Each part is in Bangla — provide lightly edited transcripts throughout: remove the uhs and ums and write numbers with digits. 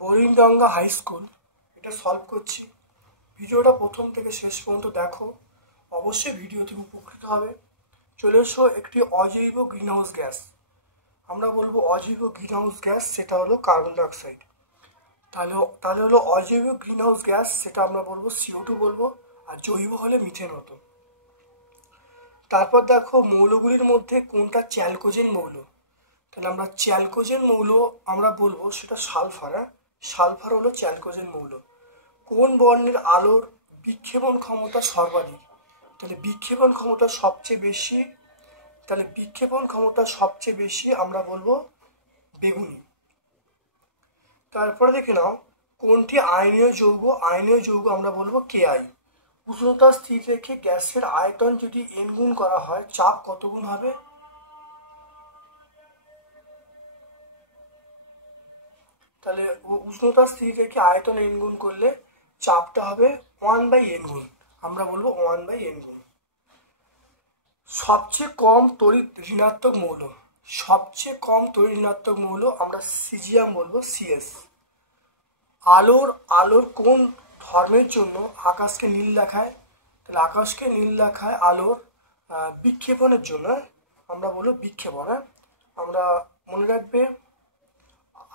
বোরিংডাঙ্গা হাই স্কুল এটা সলভ করছি। ভিডিওটা প্রথম থেকে শেষ পর্যন্ত দেখো, অবশ্যই ভিডিও থেকে উপকৃত হবে। চলে এসো একটি অজৈব গ্রিনহাউস গ্যাস, আমরা বলবো অজৈব গ্রিনহাউস গ্যাস, সেটা হলো কার্বন ডাইঅক্সাইড। তাহলে হলো অজৈব গ্রিনহাউস গ্যাস, সেটা আমরা বলবো CO2 বলবো, আর জৈব হলে মিথেন হতো। তারপর দেখো মৌলগুলির মধ্যে কোনটা চ্যালকোজেন মৌল, তাহলে আমরা চ্যালকোজেন মৌল আমরা বলবো সেটা সালফার। সালফার হলো চ্যালকোজেন মৌল। কোন বর্ণের আলোর বিক্ষেপণ ক্ষমতা সর্বাধিক, তাহলে বিক্ষেপণ ক্ষমতা সবচেয়ে বেশি, তাহলে বিক্ষেপণ ক্ষমতা সবচেয়ে বেশি আমরা বলবো বেগুনি। তারপরে দেখে নাও কোনটি আয়নীয় যৌগ, আয়নীয় যৌগ আমরা বলবো Ki। উষ্ণতা স্থির রেখে গ্যাসের আয়তন যদি n গুণ করা হয়, চাপ কত গুণ হবে, তাহলে উষ্ণতা স্থির রেখে আয়তন n গুণ করলে চাপটা হবে 1/n গুণ, আমরা বলবো 1/n গুণ। সবচেয়ে কম তড়িৎ ঋণাত্মক মৌল, সবচেয়ে কম তড়িৎ ঋণাত্মক মৌল আমরা সিজিয়াম বলবো CS। আলোর কোন ধর্মের জন্য আকাশকে নীল দেখায়, তাহলে আকাশকে নীল দেখায় আলোর বিক্ষেপণের জন্য, আমরা বলবো বিক্ষেপণ। আমরা মনে রাখবে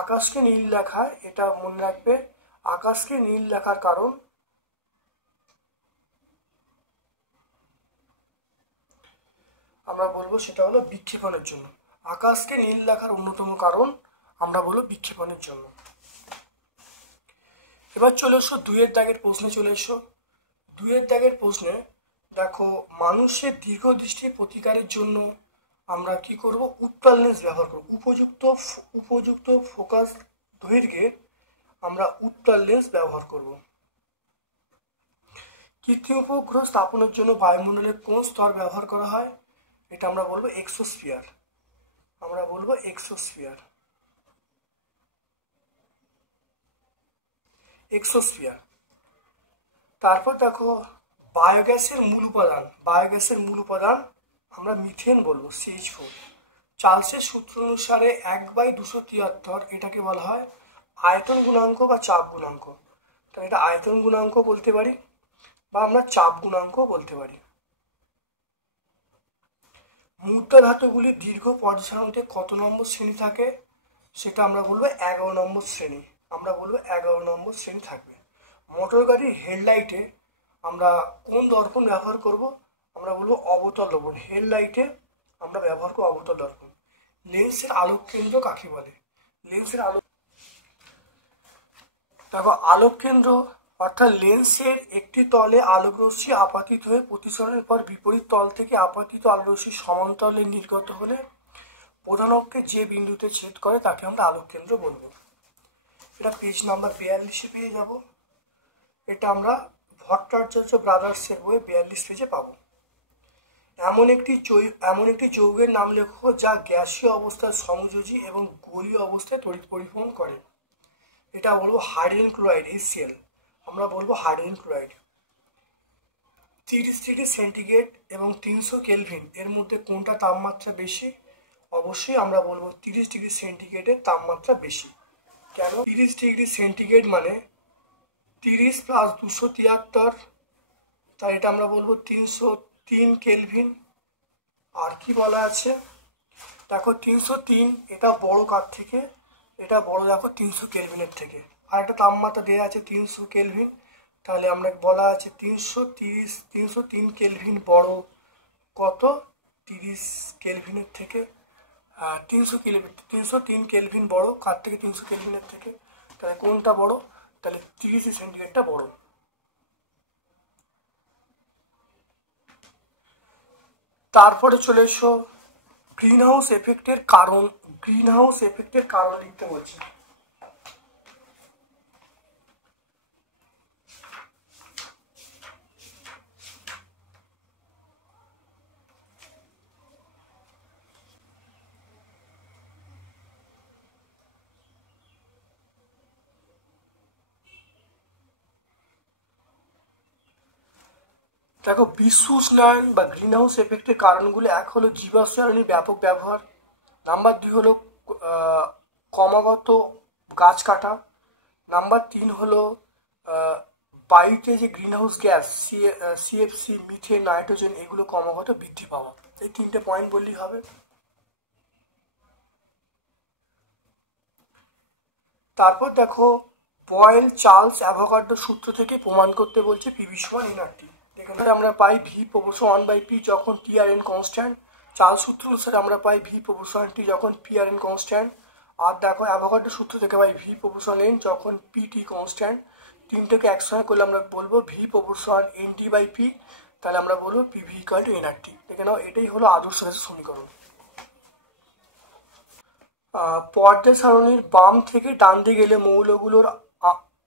আকাশকে নীল দেখায়, এটা মনে রাখবে আকাশকে নীল দেখার কারণ আমরা বলবো সেটা হলো বিক্ষেপণের জন্য। আকাশকে নীল দেখার অন্যতম কারণ আমরা বলবো বিক্ষেপণের জন্য। এবার চলে এসো 2-এর দাগের প্রশ্নে চলে এসো। 2-এর দাগের প্রশ্নে দেখো মানুষের দীর্ঘদৃষ্টি প্রতিকারের জন্য আমরা কি করব, উত্তল লেন্স ব্যবহার করব। উপযুক্ত ফোকাস দৈর্ঘ্যের আমরা উত্তল লেন্স ব্যবহার করব। কৃত্রিম উপগ্রহ স্থাপনের জন্য বায়ুমণ্ডলের কোন স্তর ব্যবহার করা হয়, এটা আমরা বলবো এক্সোস্ফিয়ার, আমরা বলবো এক্সোস্ফিয়ার। তারপর দেখো বায়োগ্যাসের মূল উপাদান আমরা মিথেন বলবো CH4। চার্লসের সূত্র অনুসারে 1/273 এটাকে বলা হয় আয়তন গুণাঙ্ক বা চাপ গুণাঙ্ক, তাহলে এটা আয়তন গুণাঙ্ক বলতে পারি বা আমরা চাপ গুণাঙ্ক বলতে পারি। মুদ্রা ধাতুগুলির দীর্ঘ পর্যায় সারণীতে কত নম্বর শ্রেণী থাকে, সেটা আমরা বলবো 11 নম্বর শ্রেণী, আমরা বলবো 11 নম্বর শ্রেণী থাকবে। মোটর গাড়ির হেডলাইটে আমরা কোন দর্পণ ব্যবহার করব, আমরা বলবো অবতল দর্পণ। হেডলাইটে আমরা ব্যবহার করব অবতল দর্পণ। লেন্সের আলোক কেন্দ্র কাকে বলে, দেখো আলোক কেন্দ্র অর্থাৎ লেন্সের একটি তলে আলোকরশ্মি আপাতিত হয়ে প্রতিসরণের পর বিপরীত তল থেকে আপাতিত আলোকরশ্মি সমান্তরালে নির্গত হলে প্রধান অক্ষে যে বিন্দুতে ছেদ করে তাকে আমরা আলোক কেন্দ্র বলবো। এটা পেজ নাম্বার 42-এ পেয়ে যাব। এটা আমরা ভট্টাচার্য ব্রাদার্সের বইয়ে 42 পেজে পাবো। এমন একটি যৌগের নাম লেখো যা গ্যাসীয় অবস্থায় সমযোজী এবং গোলীয় অবস্থায় তড়িৎ পরিবহন করে, এটা বলবো হাইড্রোজেন ক্লোরাইড HCl, আমরা বলবো হাইড্রোজেন ক্লোরাইড। 30 ডিগ্রি সেন্টিগ্রেড এবং 300 কেলভিন এর মধ্যে কোনটা তাপমাত্রা বেশি, অবশ্যই আমরা বলবো 30 ডিগ্রি সেন্টিগ্রেডের তাপমাত্রা বেশি। কেন, 30 ডিগ্রি সেন্টিগ্রেড মানে 30 + 273, তাই এটা আমরা বলবো 303 কেলভিন। আর কি বলা আছে দেখো 303, এটা বড় কার থেকে, এটা বড় দেখো 300 কেলভিনের থেকে। আর একটা তাপমাত্রা দেওয়া আছে 300 কেলভিন, তাহলে আমরা বলা আছে 303 কেলভিন বড় কত, 30 কেলভিনের থেকে। 303 কেলভিন বড় কার থেকে, 300 কেলভিনের থেকে, তাহলে কোনটা বড়, তাহলে 30 সেন্টিগ্রেডটা বড়। তারপরে চলে এসো গ্রিনহাউস এফেক্টের কারণ লিখতে বলছি। দেখো, বিশ্ব উষ্ণায়ন বা গ্রিন হাউস এফেক্টের কারণগুলো এক হলো জীবাশ্ম জ্বালানির ব্যাপক ব্যবহার, নাম্বার 2 হলো ক্রমাগত গাছ কাটা, নাম্বার 3 হলো বায়ুতে যে green house gas CFC, methane, nitrogen এগুলো ক্রমাগত বৃদ্ধি পাওয়া। এই 3টে পয়েন্ট বললেই হবে। তারপর দেখো, বয়েল চার্লস অ্যাভোগাড্রো সূত্র থেকে প্রমাণ করতে বলছে পিভি সমান এনআরটি। এখানে আমরা পাই ভি প্রপোর্শন 1/p যখন টি আর এন কনস্ট্যান্ট। চার্লস সূত্র অনুসারে আমরা পাই ভি প্রপোর্শন টি যখন পি আর এন কনস্ট্যান্ট। আর দেখো, অ্যাভোগাড্রো সূত্র থেকে পাই ভি প্রপোর্শন এন যখন পি টি কনস্ট্যান্ট। তিনটেকে একসঙ্গে করলে আমরা বলবো V proportion N T by P, তাহলে আমরা বলবো পিভি ইকুয়াল টু এনআরটি। দেখে নাও, এটাই হলো আদর্শ গ্যাসের সমীকরণ। পর্দা সারণীর বাম থেকে ডান দিকে গেলে মৌলগুলোর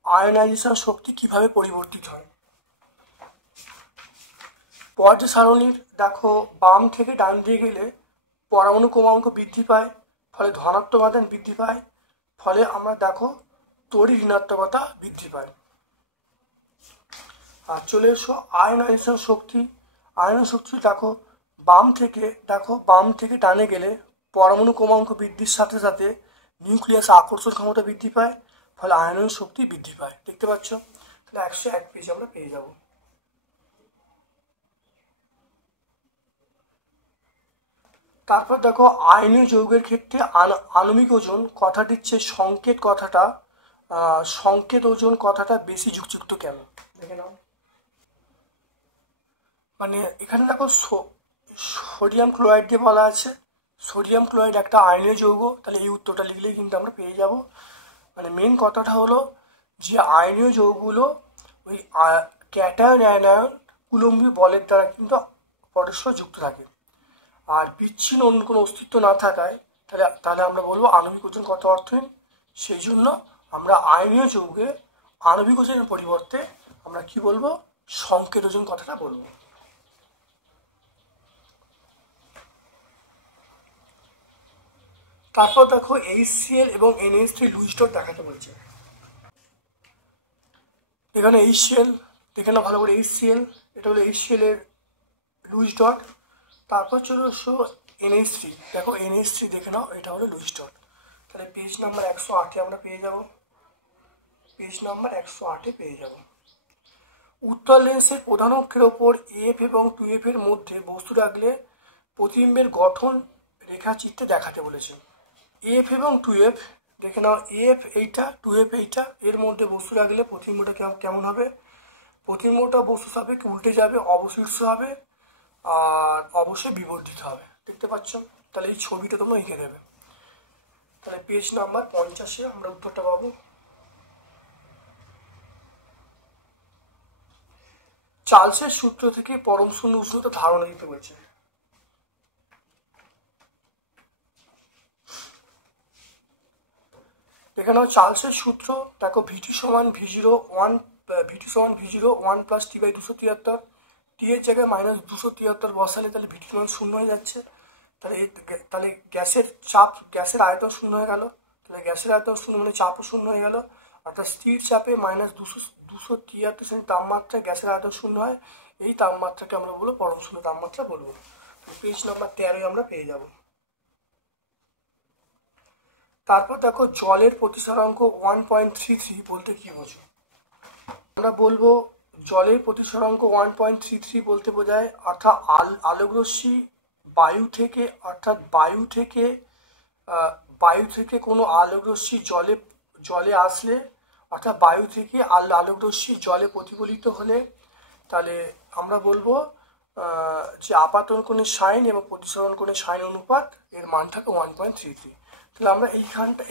আয়নাইজেশন শক্তি কিভাবে পরিবর্তিত হয়। পর্দা সারণীর দেখো, বাম থেকে ডান দিকে গেলে পরমাণু ক্রমাঙ্ক বৃদ্ধি পায়, ফলে ধনাত্মক আধান বৃদ্ধি পায়, ফলে আমরা দেখো তড়িৎ ঋণাত্মকতা বৃদ্ধি পায়। আর চলে এসো আয়নাইজেশন শক্তি। আয়ন শক্তি দেখো, বাম থেকে ডানে গেলে পরমাণু ক্রমাঙ্ক বৃদ্ধির সাথে সাথে নিউক্লিয়াস আকর্ষণ ক্ষমতা বৃদ্ধি পায়, ফলে আয়নন শক্তি বৃদ্ধি পায়। দেখতে পাচ্ছ, তাহলে 101 পেজ আমরা পেয়ে যাব। তারপর দেখো, আয়নীয় যৌগের ক্ষেত্রে আণবিক ওজন কথাটির চেয়ে সংকেত ওজন কথাটা বেশি যুক্ত কেন, দেখে নাও। মানে এখানে দেখো, সোডিয়াম ক্লোরাইড দিয়ে বলা আছে, সোডিয়াম ক্লোরাইড একটা আয়নীয় যৌগ, তাহলে এই উত্তরটা লিখলেই কিন্তু আমরা পেয়ে যাব। মানে মেন কথাটা হলো যে আয়নীয় যৌগগুলো ওই ক্যাটায়ন অ্যানায়ন কুলম্বীয় বলের দ্বারা কিন্তু পরস্পর যুক্ত থাকে। আর বিচ্ছিন্ন অন্য কোনো অস্তিত্ব না থাকায় তাহলে আমরা বলবো আণবিক ওজন কত অর্থহীন। সেই জন্য আমরা আয়নীয় যৌগে আণবিক ওজনের পরিবর্তে আমরা কি বলবো, সংকেত ওজন কথাটা বলবো। তারপর দেখো, HCl এবং NH3 লুইস ডট দেখাতে বলছে। এখানে HCl দেখে নাও ভালো করে, HCl এটা হলো HCl এর লুইস ডট। তারপর চলে আসো NH3, দেখো NH3 দেখে নাও, এটা হলো লুইস ডট। তাহলে পেজ নাম্বার 108 আমরা পেয়ে যাব, পেজ নাম্বার 108 পেয়ে যাব। উত্তল লেন্সের প্রধান অক্ষের ওপর এফ এবং 2F এর মধ্যে বস্তু রাখলে প্রতিবিম্বের গঠন রেখাচিত্রে দেখাতে বলেছে। এফ এবং 2F দেখে নাও, এফ এইটা, 2F এইটা, এর মধ্যে বস্তু রাখলে প্রতিবিম্বটা কেমন হবে। প্রতিবিম্বটা বস্তু সাপেক্ষে উল্টে যাবে, অবশিষ্ট হবে, আর অবশ্যই বিবর্ধিত হবে। দেখতে পাচ্ছ, তাহলে এই ছবিটা তোমরা এঁকে দেবে। তাহলে পেজ নাম্বার 50 আমরা উত্তরটা পাবো। চার্লসের সূত্র থেকে পরম শূন্য উষ্ণতা ধারণা দিতে বলছে। এখানে চার্লসের সূত্র দেখো, ভিটি সমান V0 1 প্লাস টি বাই 273, টি এর জায়গায় মাইনাস 273 বসালে তাহলে ভিটি সমান 0 হয়ে যাচ্ছে। তাহলে গ্যাসের আয়তন 0 হয়ে গেল, তাহলে গ্যাসের আয়তন 0 মানে চাপও 0 হয়ে গেল, অর্থাৎ স্থির চাপে মাইনাস 273 তাপমাত্রা গ্যাসের আয়তন 0 হয়। এই তাপমাত্রাকে আমরা বলবো পরম শূন্য তাপমাত্রা বলবো। পেজ নাম্বার 13 আমরা পেয়ে যাব। তারপর দেখো, জলের প্রতিসরাঙ্ক 1.33 বলতে কি বোঝো। আমরা বলবো জলের প্রতিসরাঙ্ক 1.33 বলতে বোঝায় অর্থাৎ আলোকরশ্মি বায়ু থেকে কোনো আলোকরশ্মি জলে আসলে, অর্থাৎ বায়ু থেকে আলোকরশ্মি জলে প্রতিফলিত হলে, তাহলে আমরা বলবো যে আপাতন কোণের সাইন এবং প্রতিসরণ কোণের সাইন অনুপাত এর মান থাকে 1.33। তাহলে আমরা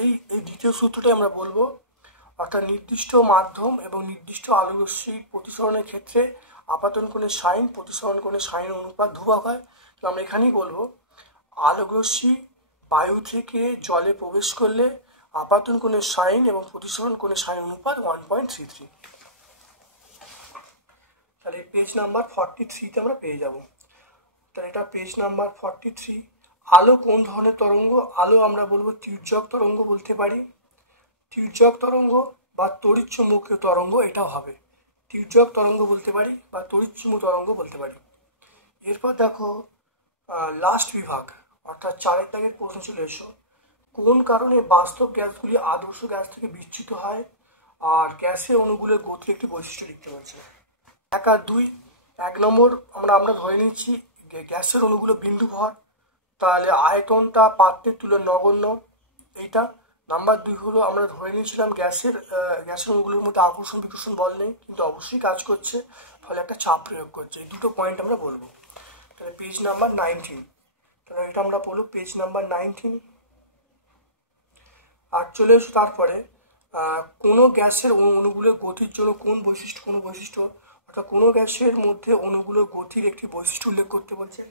এই দ্বিতীয় সূত্রটাই আমরা বলবো, অর্থাৎ নির্দিষ্ট মাধ্যম এবং নির্দিষ্ট আলোকরশ্মির প্রতিসরণের ক্ষেত্রে আপাতন কোণের সাইন প্রতিসরণ কোণের সাইন অনুপাত ধ্রুবক হয়। তাহলে আমরা এখানেই বলবো আলোকরশ্মি বায়ু থেকে জলে প্রবেশ করলে আপাতন কোণের সাইন এবং প্রতিসরণ কোণের সাইন অনুপাত 1.33। তাহলে পেজ নাম্বার 43 আমরা পেয়ে যাব। তাহলে এটা পেজ নাম্বার 43। আলো কোন ধরনের তরঙ্গ? আলো আমরা বলবো তির্যক তরঙ্গ বলতে পারি, তির্যক তরঙ্গ বা তড়িৎচুম্বকীয় তরঙ্গ এটাও হবে। তির্যক তরঙ্গ বলতে পারি বা তড়িৎচুম্বক তরঙ্গ বলতে পারি। এরপর দেখো লাস্ট বিভাগ অর্থাৎ 4 দাগের প্রশ্ন চলে এসো, কোন কারণে বাস্তব গ্যাসগুলি আদর্শ গ্যাস থেকে বিচ্যুত হয় আর গ্যাসের অণুগুলোর গতির একটি বৈশিষ্ট্য লিখতে বলছে। 1 আর 2, 1 নম্বর আমরা ধরে নিচ্ছি গ্যাসের অণুগুলো বিন্দু ভর, তাহলে আয়তনটা পাত্রের তুলনায় নগণ্য এইটা। নাম্বার 2 হলো আমরা ধরে নিয়েছিলাম গ্যাসের অণুগুলোর মধ্যে আকর্ষণ বিকর্ষণ বল নেই, কিন্তু অবশ্যই কাজ করছে, ফলে একটা চাপ প্রয়োগ করছে। এই দুটো পয়েন্ট আমরা বলবো। তাহলে পেজ নাম্বার 19, তাহলে এটা আমরা বলবো পেজ নাম্বার 19। আর চলে এসো তারপরে কোনো গ্যাসের অণুগুলোর গতির জন্য কোনো বৈশিষ্ট্য অর্থাৎ কোনো গ্যাসের মধ্যে অণুগুলোর গতির একটি বৈশিষ্ট্য উল্লেখ করতে বলছে।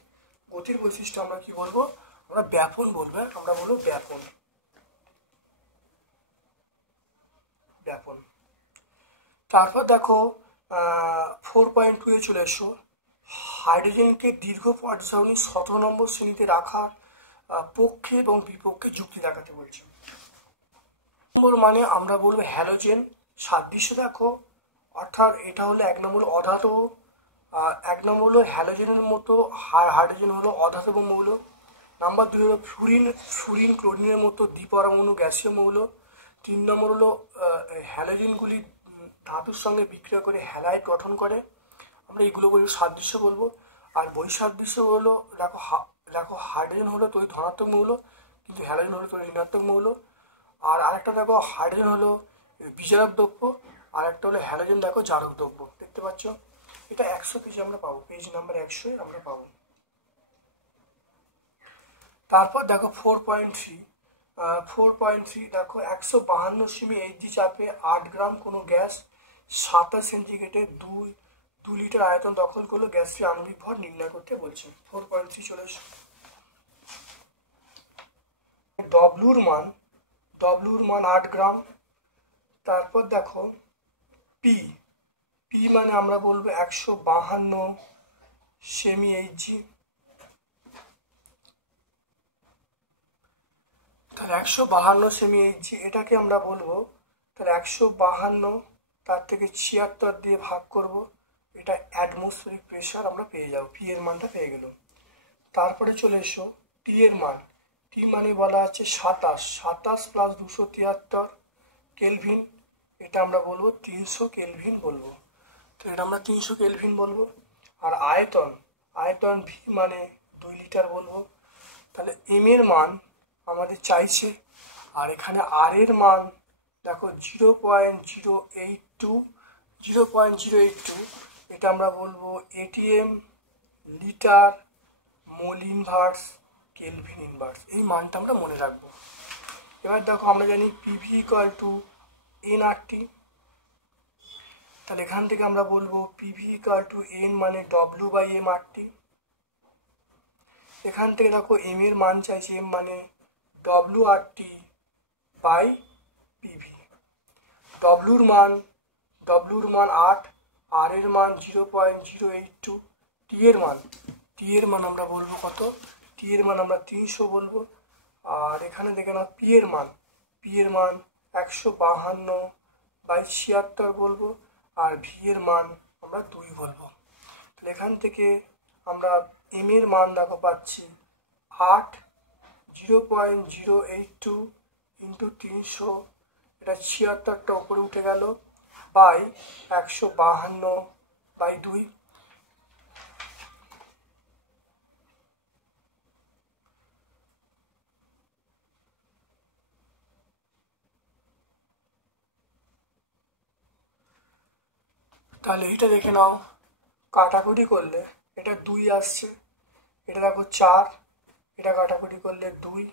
গতির বৈশিষ্ট্য আমরা কি বলবো? আমরা ব্যাপন বলবো। আমরা বলবো ব্যাপন। তারপর দেখো 4.2 চলে এসো, হাইড্রোজেনকে দীর্ঘ পর্যায়সারণী 17 নম্বর শ্রেণীতে রাখার পক্ষে এবং বিপক্ষে যুক্তি দেখাতে বলছে। নম্বর মানে আমরা বলবো হ্যালোজেন সাদৃশ্য দেখো, অর্থাৎ এটা হলো 1 নম্বর অধাতব, 1 নম্বর হলো হ্যালোজেনের মতো হাইড্রোজেন হলো অধাতব মৌল। নাম্বার 2 হলো ফ্লুরিন ক্লোরিনের মতো দ্বিপরমাণু গ্যাসীয় মৌল। 3 নম্বর হলো হ্যালোজেনগুলি ধাতুর সঙ্গে বিক্রিয়া করে হ্যালাইড গঠন করে, আমরা এগুলো বলবো সাদৃশ্য বলবো। আর বৈসাদৃশ্য হলো দেখো হাইড্রোজেন হলো তড়িৎ ধনাত্মক মৌল, কিন্তু হ্যালোজেন হলো তড়িৎ ঋণাত্মক মৌল। আর আরেকটা দেখো হাইড্রোজেন হলো বিজারক দ্রব্য, আর একটা হলো হ্যালোজেন দেখো জারক দ্রব্য। দেখতে পাচ্ছ? এটা 100 পেজে আমরা পাবো, পেজ নাম্বার 100 আমরা পাবো। তারপর দেখো 4.3 দেখো 152 সেমি এইচজি চাপে 8 গ্রাম কোনো গ্যাস 27 সেন্টিগ্রেডে 2 লিটার আয়তন দখল করলো, গ্যাসটির আণবিক ভর নির্ণয় করতে বলছে। 4.3 চলে এসো। ডব্লুর মান 8 গ্রাম। তারপর দেখো পি মানে আমরা বলবো 152 সেমি এইচজি। তাহলে 152 সেমি এইচজি এটাকে আমরা বলবো, তাহলে 152 তার থেকে 76 দিয়ে ভাগ করব, এটা অ্যাটমসফেরিক প্রেশার আমরা পেয়ে যাবো, পি এর মানটা পেয়ে গেল। তারপরে চলে এসো টি এর মান। টি মানে বলা আছে 27 প্লাস 273 কেলভিন, এটা আমরা বলবো 300 কেলভিন বলবো। তো এটা আমরা 300 কেলভিন বলবো। আর আয়তন ভি মানে 2 লিটার বলবো। তাহলে এম এর মান আমাদের চাইছে, আর এখানে আর এর মান দেখো 0.082, এটা আমরা বলবো ATM litre mole inverse kelvin inverse. এই মানটা আমরা মনে রাখবো। এবার দেখো আমরা জানি পিভি ইকুয়াল টু এনআরটি, তাহলে এখান থেকে আমরা বলবো পিভি ইকুয়াল টু এন মানে ডব্লিউ বাই এম আরটি। এখান থেকে দেখো এম এর মান চাইছে, এম মানে ডব্লিউ আরটি বাই পিভি। ডব্লিউর মান 8, আর এর মান 0.082, টি এর মান আমরা বলবো কত? টি এর মান আমরা 300 বলবো। আর এখানে দেখে না পি এর মান 152 বাই 76 বলবো, আর ভি এর মান আমরা 2 বলবো। তাহলে এখান থেকে আমরা এম এর মান দেখো পাচ্ছি 8, 0.082 ইন্টু 300, এটা 76টা উপরে উঠে গেল, বাই 152 বাই 2। তাহলে এটা দেখে নাও, কাটাকুটি করলে এটা 2 আসছে, এটা দেখো 4, এটা কাটাকুটি করলে 2,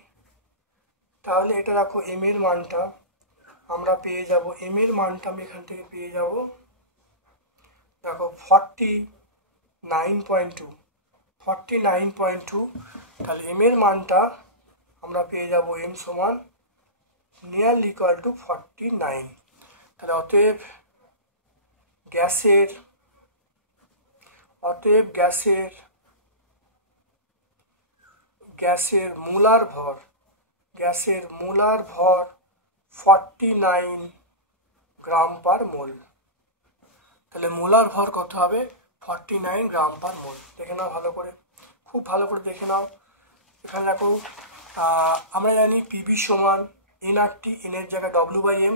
তাহলে এটা দেখো এম এর মানটা আমরা পেয়ে যাব, এম এর মানটা আমি এখান থেকে পেয়ে যাব দেখো 49.2। তাহলে এম এর মানটা আমরা পেয়ে যাব এম সমান নিয়ারলি ইকুয়াল টু 49। তাহলে অতএব গ্যাসের মোলার ভর 49 গ্রাম পার মোল। তাহলে মোলার ভর কত হবে 49 গ্রাম পার মোল। দেখে নাও ভালো করে, খুব ভালো করে দেখে নাও। এখানে দেখো আমরা জানি পিবি সমান এনআরটি, এন এর জায়গায় ডব্লিউ/এম,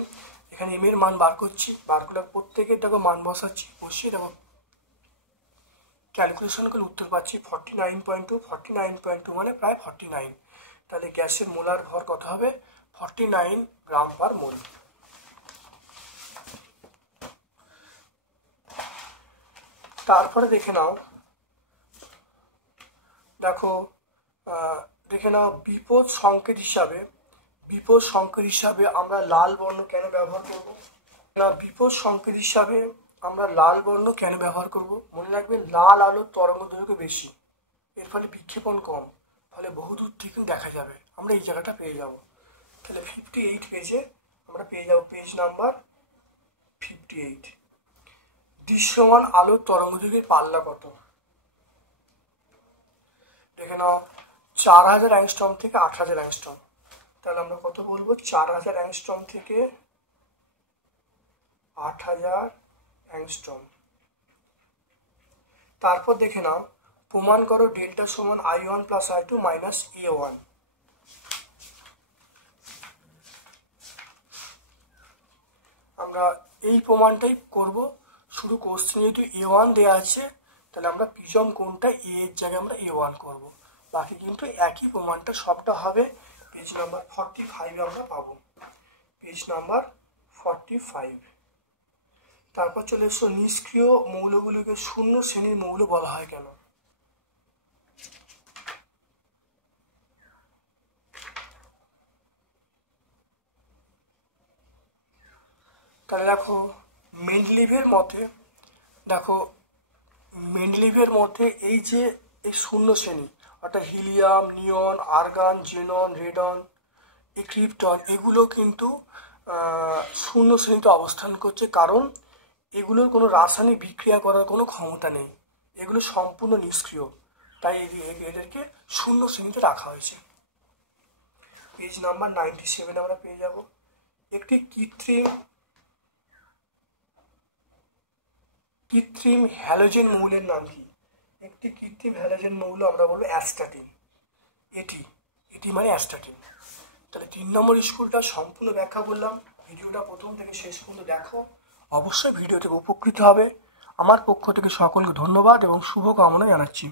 এখানে এম এর মান বার করছি, বার করে প্রত্যেকের দেখো মান বসাচ্ছি, বসিয়ে দেখো ক্যালকুলেশন করে উত্তর পাচ্ছি 49.2, 49.2 মানে প্রায় 49। তাহলে গ্যাসের মোলার ভর কত হবে 49 গ্রাম পার মোল। তারপরে দেখে নাও, দেখে নাও বিপদ সংকেত হিসাবে আমরা লাল বর্ণ কেন ব্যবহার করব না, বিপদ সংকেত হিসাবে আমরা লাল বর্ণ কেন ব্যবহার করব? মনে রাখবে লাল আলোর তরঙ্গ দৈর্ঘ্য বেশি, এর ফলে বিক্ষেপণ কম, ফলে বহুদূর থেকে দেখা যাবে। আমরা এই জায়গাটা পেয়ে যাব। তাহলে 58 পেজে আমরা পেয়ে যাব, পেজ নাম্বার 58। দৃশ্যমান আলোর তরঙ্গ দৈর্ঘ্যের পাল্লা কত? দেখে নাও 4000 অ্যাংস্ট্রম থেকে 8000 অ্যাংস্ট্রম। তাহলে আমরা কত বলবো 4000 অ্যাংস্ট্রম থেকে 8000 অ্যাংস্ট্রম। তারপর দেখে নাও প্রমাণ করো ডেল্টা সমান I1 + I2 - A1। আমরা এই প্রমাণটাই করব, শুধু কোশ্চেন যেহেতু A1 দেওয়া আছে তাহলে আমরা প্রিজম কোণটা A এর জায়গায় আমরা A1 করব, বাকি কিন্তু একই প্রমাণটা সবটা হবে পেজ নাম্বার 45 আমরা পাবো, পেজ নাম্বার 45। তারপর চলে এসো নিষ্ক্রিয় মৌলগুলিকে শূন্য শ্রেণীর মৌল বলা হয় কেন? তাহলে দেখো মেন্ডলিভের মতে এই যে এই শূন্য শ্রেণী অর্থাৎ হিলিয়াম, নিয়ন, আর্গন, জেনন, রেডন, ক্রিপ্টন এগুলো কিন্তু শূন্য শ্রেণীতে অবস্থান করছে, কারণ এগুলোর কোনো রাসায়নিক বিক্রিয়া করার কোনো ক্ষমতা নেই, এগুলো সম্পূর্ণ নিষ্ক্রিয়, তাই এদেরকে শূন্য শ্রেণীতে রাখা হয়েছে। পেজ নাম্বার 97 আমরা পেয়ে যাব। একটি কৃত্রিম হ্যালোজেন মৌলের নাম কি? একটি কৃত্রিম হ্যালোজেন মৌল আমরা বলবো অ্যাস্টাটিন। এটি মানে অ্যাস্টাটিন। তাহলে 3 নম্বর স্কুলটা সম্পূর্ণ ব্যাখ্যা করলাম। ভিডিওটা প্রথম থেকে শেষ পর্যন্ত দেখো, অবশ্যই ভিডিও থেকে উপকৃত হবে। আমার পক্ষ থেকে সকলকে ধন্যবাদ এবং শুভকামনা জানাচ্ছি।